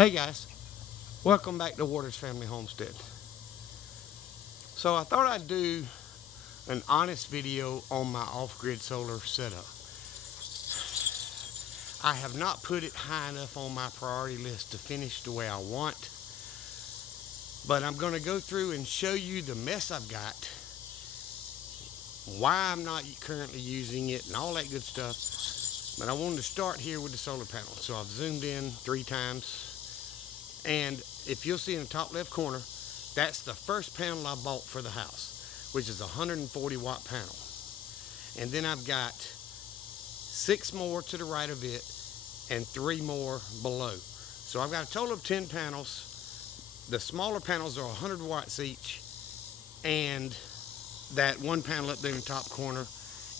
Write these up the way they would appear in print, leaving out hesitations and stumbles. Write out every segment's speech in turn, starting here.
Hey guys, welcome back to Waters Family Homestead. So I thought I'd do an honest video on my off-grid solar setup. I have not put it high enough on my priority list to finish the way I want, but I'm going to go through and show you the mess I've got, why I'm not currently using it, and all that good stuff. But I wanted to start here with the solar panel. So I've zoomed in 3 times, and if you'll see in the top left corner, that's the first panel I bought for the house, which is a 140 watt panel. And then I've got 6 more to the right of it and 3 more below. So I've got a total of 10 panels. The smaller panels are 100 watts each, and that one panel up there in the top corner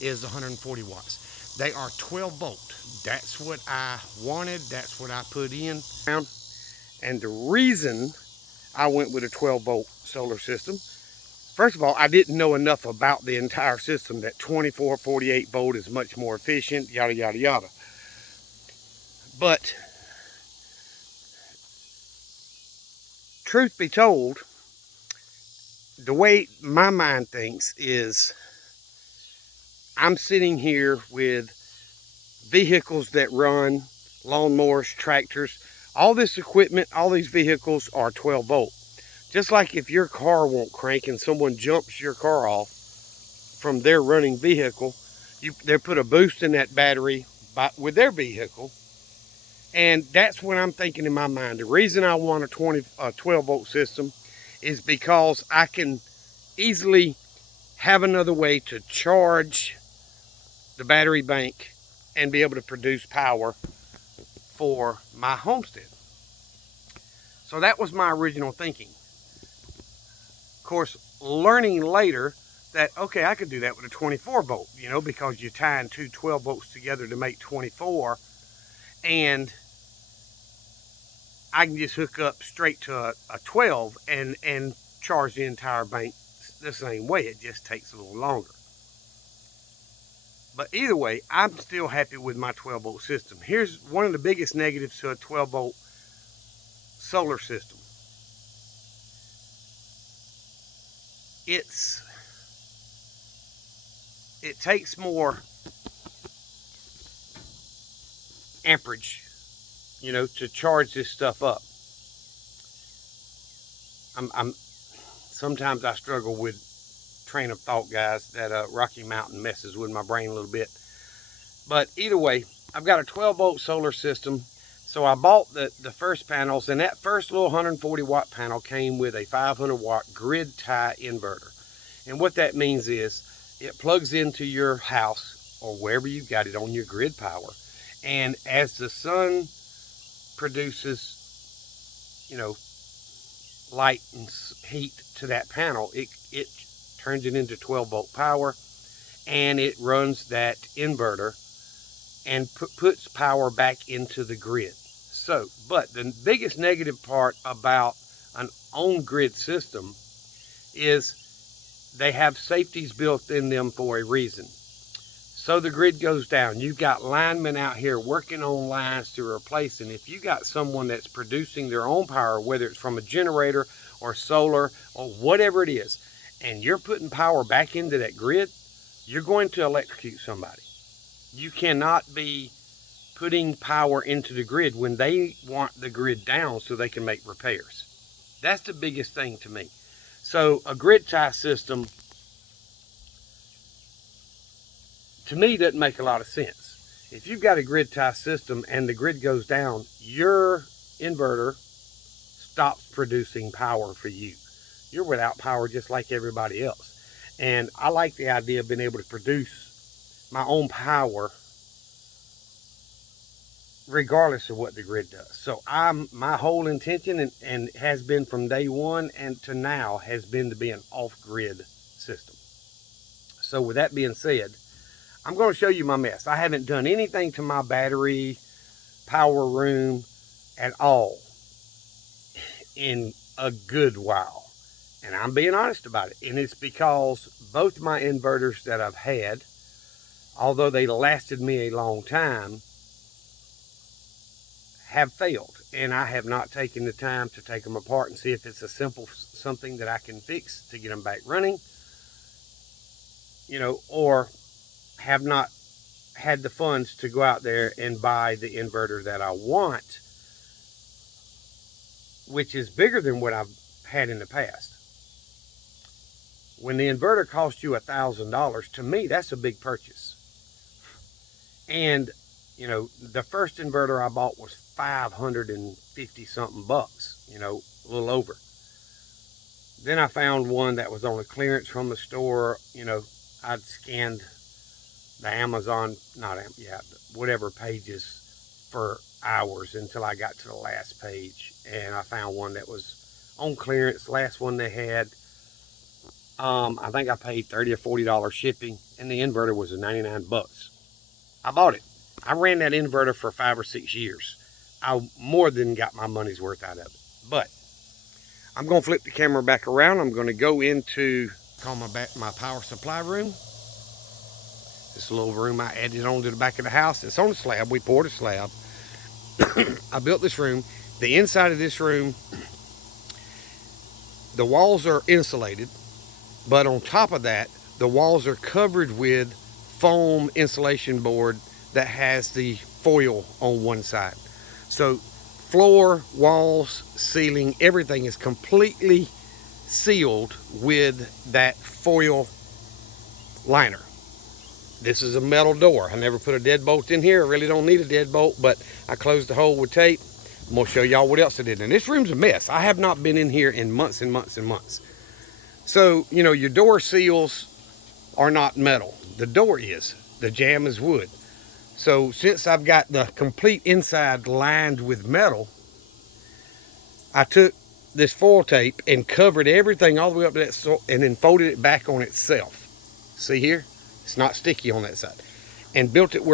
is 140 watts. They are 12 volt. That's what I wanted. That's what I put in. And the reason I went with a 12 volt solar system, first of all, I didn't know enough about the entire system that 24, 48 volt is much more efficient, yada, yada, yada. But truth be told, the way my mind thinks is I'm sitting here with vehicles that run, lawnmowers, tractors, all this equipment, all these vehicles are 12 volt. Just like if your car won't crank and someone jumps your car off from their running vehicle, they put a boost in that battery with their vehicle. And that's what I'm thinking in my mind. The reason I want a 12 volt system is because I can easily have another way to charge the battery bank and be able to produce power for my homestead. So that was my original thinking. Of course, learning later that, okay, I could do that with a 24 volt, because you're tying 2 12 volts together to make 24, and I can just hook up straight to a 12 and charge the entire bank the same way. It just takes a little longer. But either way, I'm still happy with my 12 volt system. Here's one of the biggest negatives to a 12 volt solar system. It takes more amperage, to charge this stuff up. Sometimes I struggle with train of thought, guys. That Rocky Mountain messes with my brain a little bit. But either way, I've got a 12 volt solar system. So I bought the first panels, and that first little 140 watt panel came with a 500 watt grid tie inverter. And what that means is it plugs into your house or wherever you've got it on your grid power. And as the sun produces, light and heat to that panel, it turns it into 12 volt power, and it runs that inverter and puts power back into the grid. So, but the biggest negative part about an on-grid system is they have safeties built in them for a reason. So the grid goes down. You've got linemen out here working on lines to replace, and if you got someone that's producing their own power, whether it's from a generator or solar or whatever it is, and you're putting power back into that grid, you're going to electrocute somebody. You cannot be putting power into the grid when they want the grid down so they can make repairs. That's the biggest thing to me. So a grid tie system, to me, doesn't make a lot of sense. If you've got a grid tie system and the grid goes down, your inverter stops producing power for you. You're without power just like everybody else. And I like the idea of being able to produce my own power regardless of what the grid does. So my whole intention and has been from day one and to now has been to be an off-grid system. So with that being said, I'm going to show you my mess. I haven't done anything to my battery power room at all in a good while. And I'm being honest about it. And it's because both my inverters that I've had, although they lasted me a long time, have failed. and I have not taken the time to take them apart and see if it's a simple something that I can fix to get them back running, or have not had the funds to go out there and buy the inverter that I want, which is bigger than what I've had in the past. When the inverter costs you $1,000, to me, that's a big purchase. And, the first inverter I bought was 550 something bucks, a little over. Then I found one that was on a clearance from the store. I'd scanned the Amazon, whatever pages for hours until I got to the last page. And I found one that was on clearance, last one they had. I think I paid $30 or $40 shipping, and the inverter was 99 bucks. I bought it. I ran that inverter for 5 or 6 years. I more than got my money's worth out of it. But I'm going to flip the camera back around. I'm going to go into my power supply room. This little room I added on to the back of the house. It's on a slab. We poured a slab. I built this room. The inside of this room, the walls are insulated. But on top of that, the walls are covered with foam insulation board that has the foil on one side. So floor, walls, ceiling, everything is completely sealed with that foil liner. This is a metal door. I never put a deadbolt in here. I really don't need a deadbolt, but I closed the hole with tape. I'm gonna show y'all what else I did. And this room's a mess. I have not been in here in months and months and months. So, your door seals are not metal. The door is. The jamb is wood. So, since I've got the complete inside lined with metal, I took this foil tape and covered everything all the way up to that, and then folded it back on itself. See here? It's not sticky on that side. And built it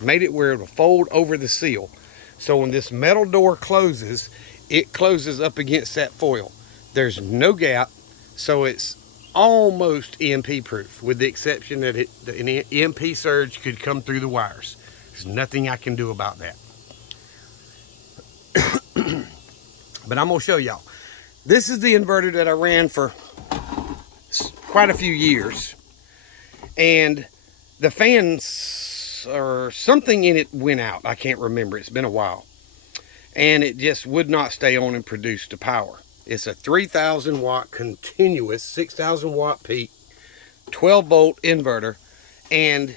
made it where it'll fold over the seal. So when this metal door closes, it closes up against that foil. There's no gap. So it's almost EMP proof, with the exception that an EMP surge could come through the wires. There's nothing I can do about that. But I'm gonna show y'all. This is the inverter that I ran for quite a few years. And the fans or something in it went out. I can't remember, it's been a while. And it just would not stay on and produce the power. It's a 3,000 watt continuous, 6,000 watt peak, 12 volt inverter, and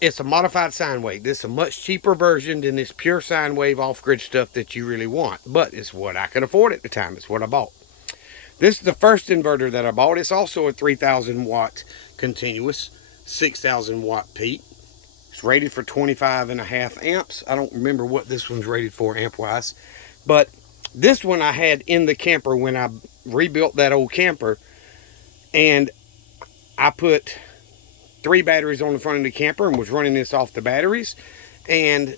it's a modified sine wave. This is a much cheaper version than this pure sine wave off-grid stuff that you really want, but it's what I could afford at the time. It's what I bought. This is the first inverter that I bought. It's also a 3,000 watt continuous, 6,000 watt peak. It's rated for 25.5 amps. I don't remember what this one's rated for amp-wise, but this one I had in the camper when I rebuilt that old camper, and I put 3 batteries on the front of the camper and was running this off the batteries. And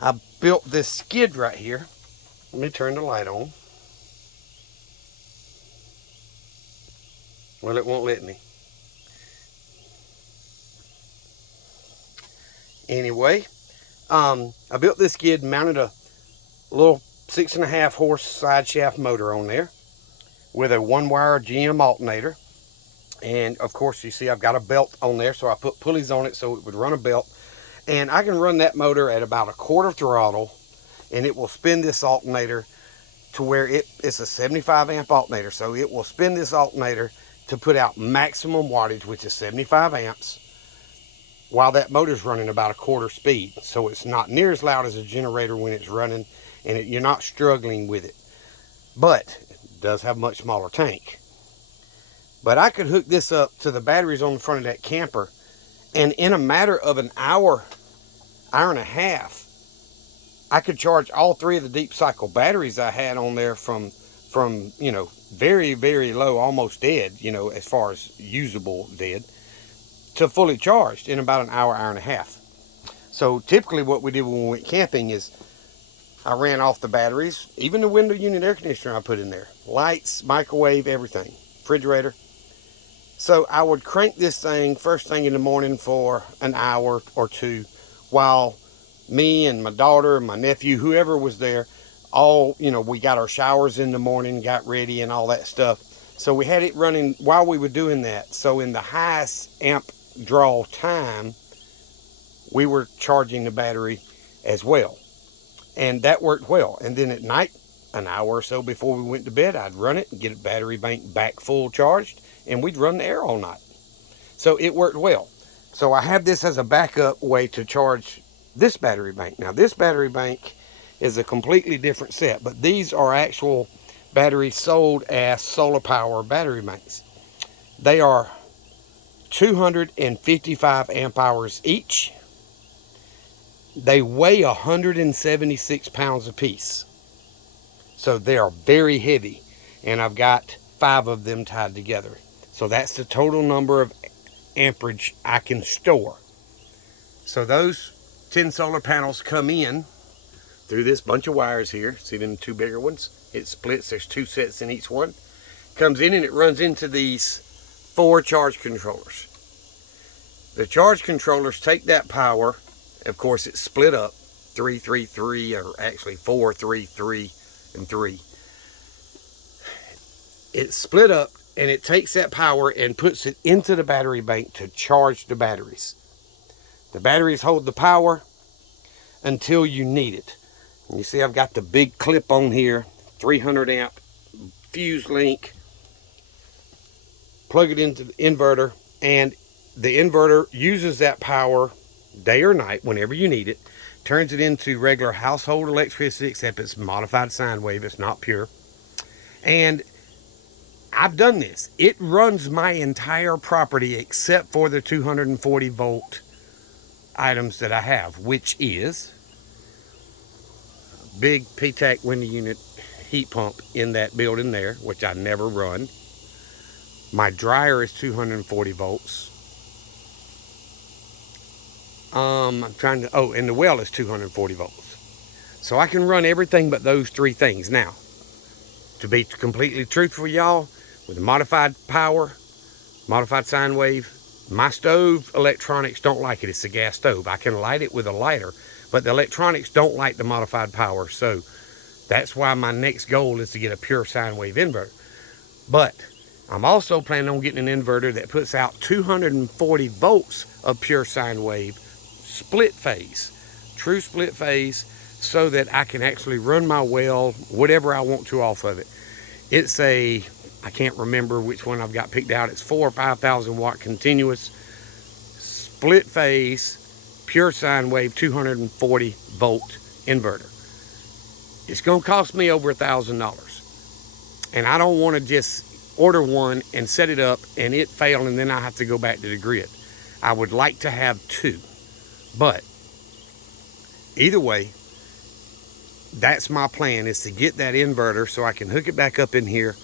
I built this skid right here. Let me turn the light on. Well, it won't let me. Anyway, I built this skid, mounted a little 6.5 horse side shaft motor on there with a 1-wire GM alternator. And of course, you see I've got a belt on there, so I put pulleys on it so it would run a belt. And I can run that motor at about 1/4 throttle, and it will spin this alternator to where it's a 75 amp alternator. So it will spin this alternator to put out maximum wattage, which is 75 amps, while that motor's running about 1/4 speed. So it's not near as loud as a generator when it's running, and you're not struggling with it. But it does have a much smaller tank. But I could hook this up to the batteries on the front of that camper, and in a matter of an hour, hour and a half, I could charge all 3 of the deep cycle batteries I had on there from very, very low, almost dead, as far as usable dead, to fully charged in about an hour, hour and a half. So typically what we did when we went camping is I ran off the batteries, even the window unit air conditioner I put in there, lights, microwave, everything, refrigerator. So I would crank this thing first thing in the morning for an hour or two while me and my daughter and my nephew, whoever was there, all, you know, we got our showers in the morning, got ready and all that stuff. So we had it running while we were doing that. So in the highest amp draw time, we were charging the battery as well. And that worked well. And then at night, an hour or so before we went to bed, I'd run it and get a battery bank back full charged, and we'd run the air all night. So it worked well. So I have this as a backup way to charge this battery bank. Now this battery bank is a completely different set, but these are actual batteries sold as solar power battery banks. They are 255 amp hours each. They weigh 176 pounds a piece. So they are very heavy, and I've got 5 of them tied together. So that's the total number of amperage I can store. So those 10 solar panels come in through this bunch of wires here. See them 2 bigger ones? It splits, there's 2 sets in each one. Comes in and it runs into these 4 charge controllers. The charge controllers take that power. Of course, it's split up 3, 3, 3, or actually 4, 3, 3, and 3. It's split up and it takes that power and puts it into the battery bank to charge the batteries. The batteries hold the power until you need it. And you see I've got the big clip on here, 300 amp fuse link. Plug it into the inverter, and the inverter uses that power day or night whenever you need it, turns it into regular household electricity, except it's modified sine wave, it's not pure. And I've done this. It runs my entire property except for the 240 volt items that I have, which is a big PTAC window unit heat pump in that building there, which I never run. My dryer is 240 volts. I'm trying to, oh, and the well is 240 volts. So I can run everything but those 3 things. Now, to be completely truthful, y'all, with the modified power, modified sine wave, my stove electronics don't like it. It's a gas stove. I can light it with a lighter, but the electronics don't like the modified power. So that's why my next goal is to get a pure sine wave inverter. But I'm also planning on getting an inverter that puts out 240 volts of pure sine wave split phase, true split phase, so that I can actually run my well, whatever I want to off of it. It's a, I can't remember which one I've got picked out. It's 4,000 or 5,000 watt continuous split phase, pure sine wave, 240 volt inverter. It's going to cost me over $1,000. And I don't want to just order one and set it up and it fail and then I have to go back to the grid. I would like to have 2. But either way, that's my plan, is to get that inverter so I can hook it back up in here,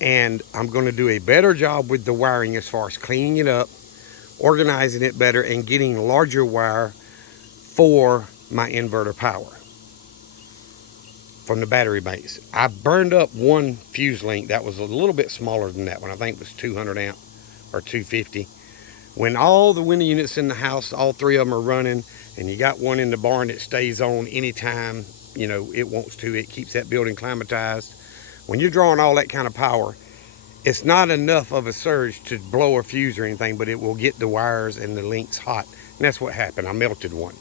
and I'm going to do a better job with the wiring as far as cleaning it up, organizing it better, and getting larger wire for my inverter power from the battery banks. I burned up one fuse link that was a little bit smaller than that one. I think it was 200 amp or 250. When all the window units in the house, all 3 of them are running, and you got one in the barn that stays on anytime, you know, it wants to, it keeps that building climatized. When you're drawing all that kind of power, it's not enough of a surge to blow a fuse or anything, but it will get the wires and the links hot. And that's what happened. I melted one.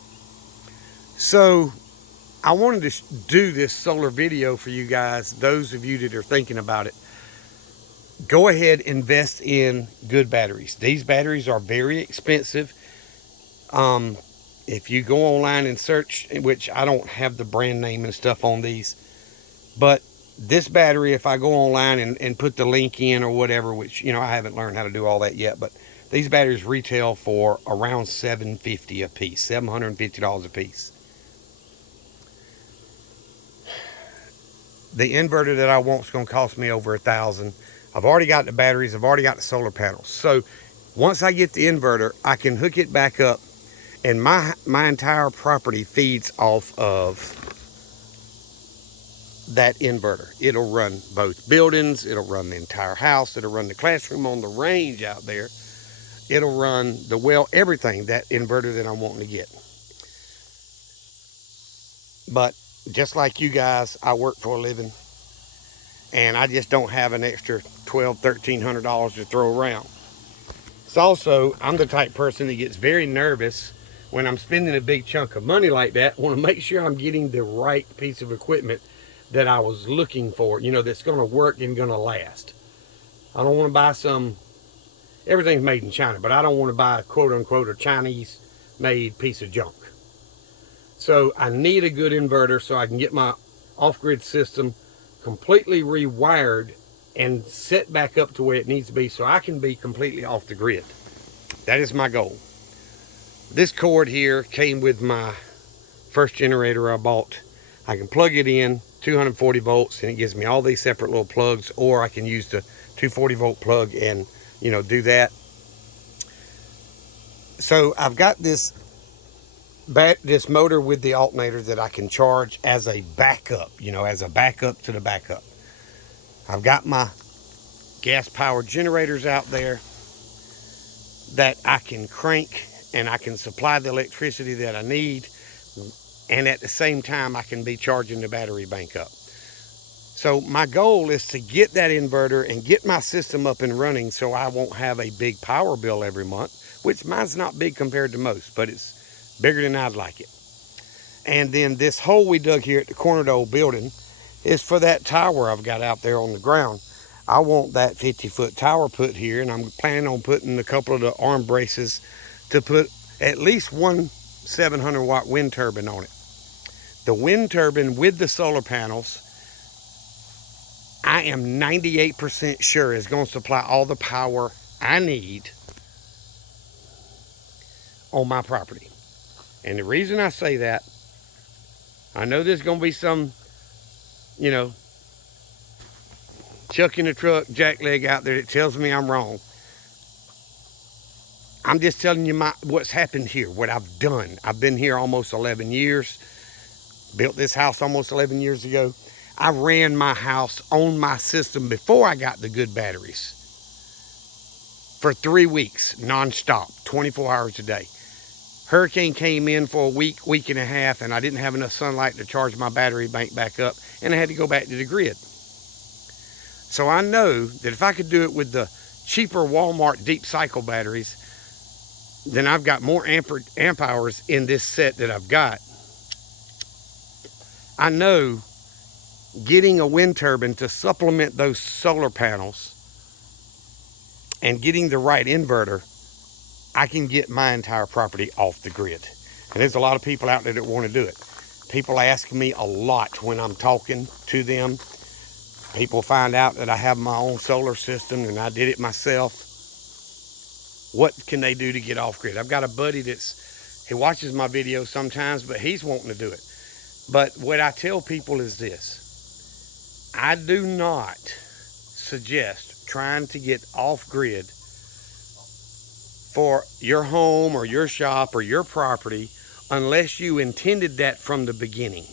So I wanted to do this solar video for you guys, those of you that are thinking about it. Go ahead, invest in good batteries. These batteries are very expensive. If you go online and search, which I don't have the brand name and stuff on these, but this battery, if I go online and put the link in or whatever, which, you know, I haven't learned how to do all that yet, but these batteries retail for around $750 a piece, $750 a piece. The inverter that I want is going to cost me over $1,000. I've already got the batteries, I've already got the solar panels. So once I get the inverter, I can hook it back up, and my entire property feeds off of that inverter. It'll run both buildings, it'll run the entire house, it'll run the classroom on the range out there, it'll run the well, everything, that inverter that I'm wanting to get. But just like you guys, I work for a living, and I just don't have an extra $1,200, $1,300 to throw around. It's also, I'm the type person that gets very nervous when I'm spending a big chunk of money like that. I want to make sure I'm getting the right piece of equipment that I was looking for, you know, that's going to work and going to last. I don't want to buy some, everything's made in China, but I don't want to buy, quote unquote, a Chinese made piece of junk. So I need a good inverter so I can get my off-grid system completely rewired and set back up to where it needs to be so I can be completely off the grid. That is my goal. This cord here came with my first generator I bought. I can plug it in 240 volts and it gives me all these separate little plugs, or I can use the 240 volt plug and, you know, do that. So I've got this motor with the alternator that I can charge as a backup, you know, as a backup to the backup. I've got my gas powered generators out there that I can crank, and I can supply the electricity that I need, and at the same time I can be charging the battery bank up. So my goal is to get that inverter and get my system up and running so I won't have a big power bill every month, which mine's not big compared to most, but it's bigger than I'd like it. And then this hole we dug here at the corner of the old building is for that tower I've got out there on the ground. I want that 50-foot tower put here, and I'm planning on putting a couple of the arm braces to put at least one 700-watt wind turbine on it. The wind turbine with the solar panels, I am 98% sure is going to supply all the power I need on my property. And the reason I say that, I know there's going to be some, you know, chuck in the truck jackleg out there that tells me I'm wrong. I'm just telling you what's happened here, what I've done. I've been here almost 11 years, built this house almost 11 years ago. I ran my house on my system before I got the good batteries for 3 weeks, nonstop, 24 hours a day. Hurricane came in for a week, week and a half, and I didn't have enough sunlight to charge my battery bank back up, and I had to go back to the grid. So I know that if I could do it with the cheaper Walmart deep cycle batteries, then I've got more amp hours in this set that I've got. I know getting a wind turbine to supplement those solar panels and getting the right inverter, I can get my entire property off the grid. And there's a lot of people out there that want to do it. People ask me a lot when I'm talking to them. People find out that I have my own solar system and I did it myself. What can they do to get off grid? I've got a buddy he watches my videos sometimes, but he's wanting to do it. But what I tell people is this: I do not suggest trying to get off grid for your home or your shop or your property unless you intended that from the beginning,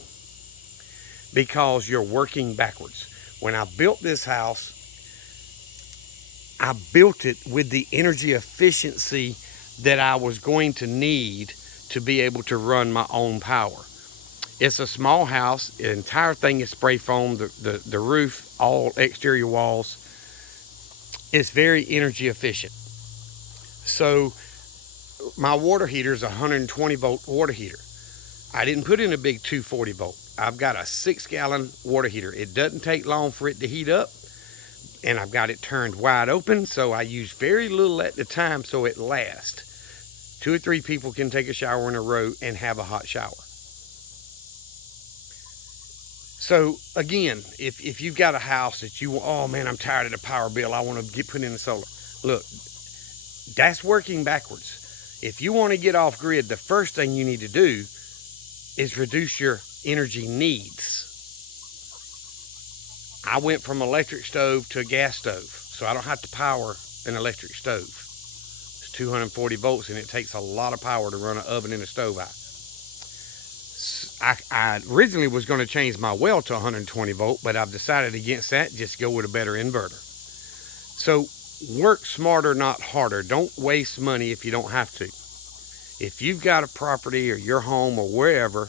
because you're working backwards. When I built this house, I built it with the energy efficiency that I was going to need to be able to run my own power. It's a small house. The entire thing is spray foam. The roof, all exterior walls. It's very energy efficient. So my water heater is a 120 volt water heater. I didn't put in a big 240 volt. I've got a 6-gallon water heater. It doesn't take long for it to heat up, and I've got it turned wide open, so I use very little at the time so it lasts. 2 or 3 people can take a shower in a row and have a hot shower. So again, if you've got a house that you, oh man, I'm tired of the power bill, I want to put in the solar. Look, that's working backwards. If you want to get off grid, the first thing you need to do is reduce your energy needs. I went from electric stove to a gas stove, so I don't have to power an electric stove. It's 240 volts, and it takes a lot of power to run an oven and a stove out. I originally was going to change my well to 120 volt, but I've decided against that, just go with a better inverter. So work smarter, not harder. Don't waste money if you don't have to. If you've got a property or your home or wherever,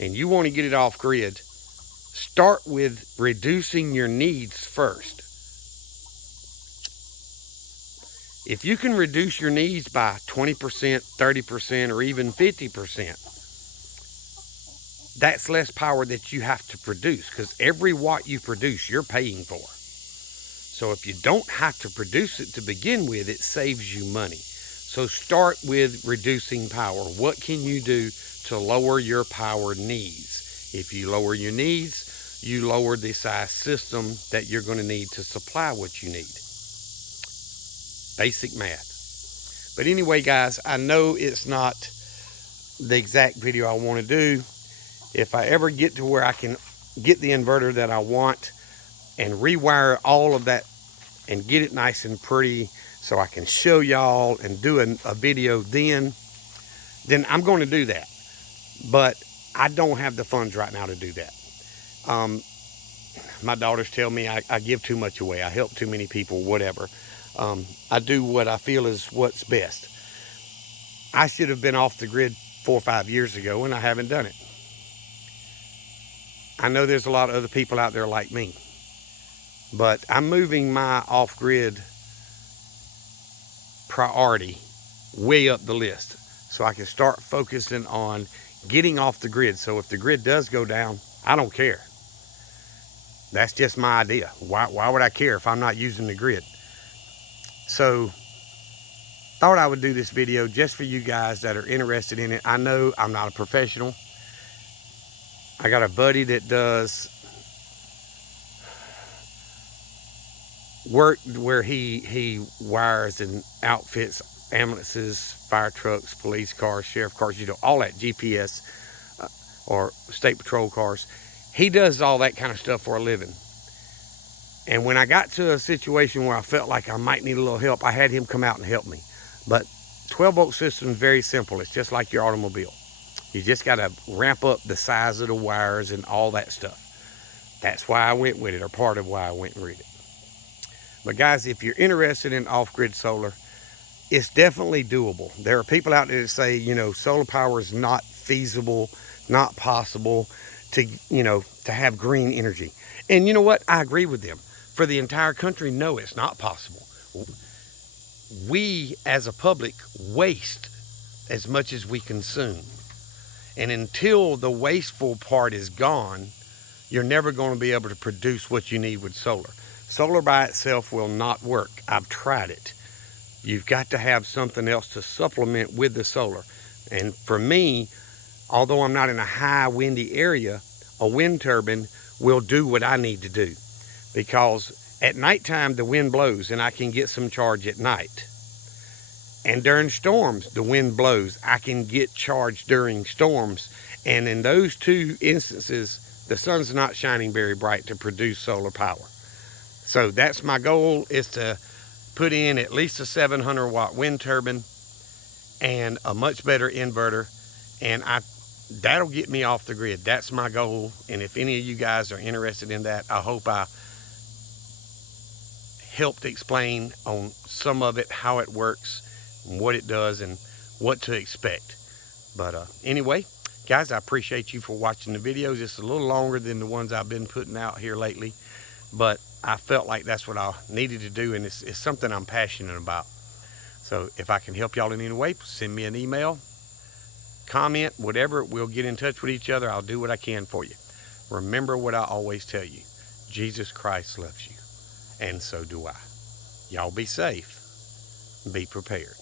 and you want to get it off grid, start with reducing your needs first. If you can reduce your needs by 20%, 30%, or even 50%, that's less power that you have to produce, because every watt you produce, you're paying for. So if you don't have to produce it to begin with, it saves you money. So start with reducing power. What can you do to lower your power needs? If you lower your needs, you lower the size system that you're going to need to supply what you need. Basic math. But anyway, guys, I know it's not the exact video I want to do. If I ever get to where I can get the inverter that I want and rewire all of that and get it nice and pretty so I can show y'all and do a video then I'm going to do that. But I don't have the funds right now to do that. My daughters tell me I give too much away. I help too many people, whatever. I do what I feel is what's best. I should have been off the grid 4 or 5 years ago, and I haven't done it. I know there's a lot of other people out there like me, but I'm moving my off-grid priority way up the list so I can start focusing on getting off the grid. So if the grid does go down, I don't care. That's just my idea. Why would I care if I'm not using the grid? So thought I would do this video just for you guys that are interested in it. I know I'm not a professional. I got a buddy that does work where he wires and outfits ambulances, fire trucks, police cars, sheriff cars, you know, all that GPS or state patrol cars. He does all that kind of stuff for a living. And when I got to a situation where I felt like I might need a little help, I had him come out and help me. But 12-volt system is very simple. It's just like your automobile. You just got to ramp up the size of the wires and all that stuff. That's why I went with it, or part of why I went with it. But guys, if you're interested in off-grid solar, it's definitely doable. There are people out there that say, you know, solar power is not feasible, not possible to, you know, to have green energy. And you know what? I agree with them. For the entire country, no, it's not possible. We, as a public, waste as much as we consume. And until the wasteful part is gone, you're never going to be able to produce what you need with solar. Solar by itself will not work. I've tried it. You've got to have something else to supplement with the solar. And for me, although I'm not in a high windy area, a wind turbine will do what I need to do. Because at nighttime, the wind blows and I can get some charge at night. And during storms, the wind blows. I can get charged during storms. And in those two instances, the sun's not shining very bright to produce solar power. So that's my goal, is to put in at least a 700-watt wind turbine and a much better inverter. And that'll get me off the grid. That's my goal. And if any of you guys are interested in that, I hope I helped explain on some of it, how it works, what it does, and what to expect. But anyway, guys, I appreciate you for watching the videos. It's a little longer than the ones I've been putting out here lately, but I felt like that's what I needed to do, and it's something I'm passionate about. So if I can help y'all in any way, send me an email, comment, whatever. We'll get in touch with each other. I'll do what I can for you. Remember what I always tell you: Jesus Christ loves you, and so do I. Y'all be safe. Be prepared.